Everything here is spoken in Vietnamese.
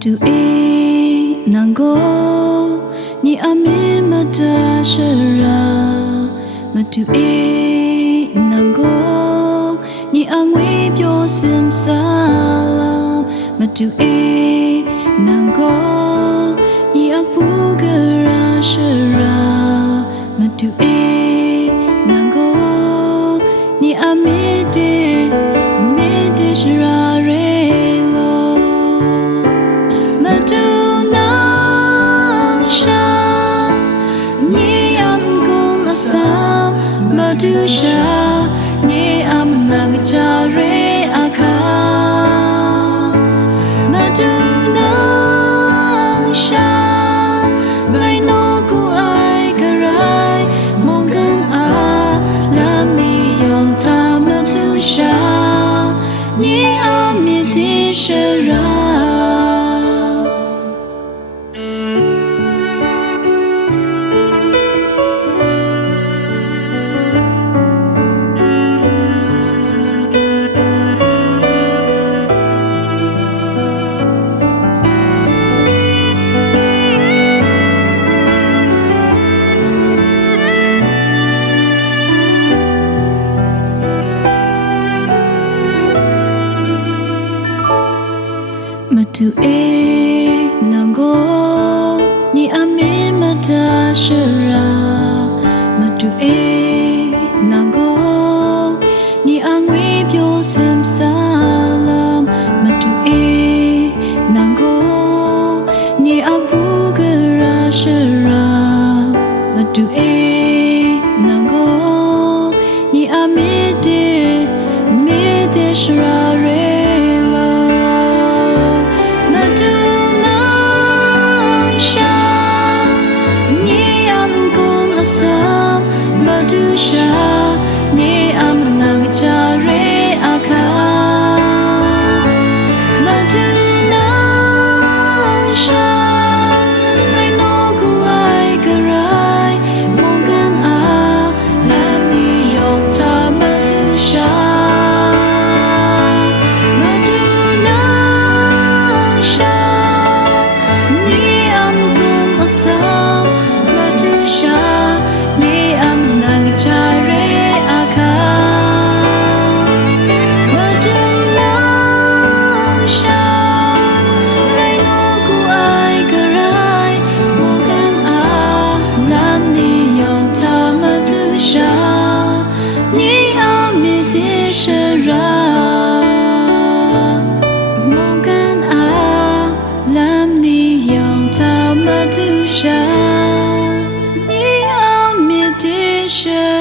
tu e nango ni ame mata shara ma tu e nango ni angwe pyo sim salam ma tu e nango ni akpu gara shara ma tu e nango ni ame de shara Dusha ni amnang jare akha maduna sha ngai no ku ai karai mongan a lam ni yong ta madusha ni amiti shara tu e nango ni ame mata shara ma tu e nango ni angwe pyo sim salam ma tu e nango ni akbu gara shara ma tu e nango ni ame de shara Shara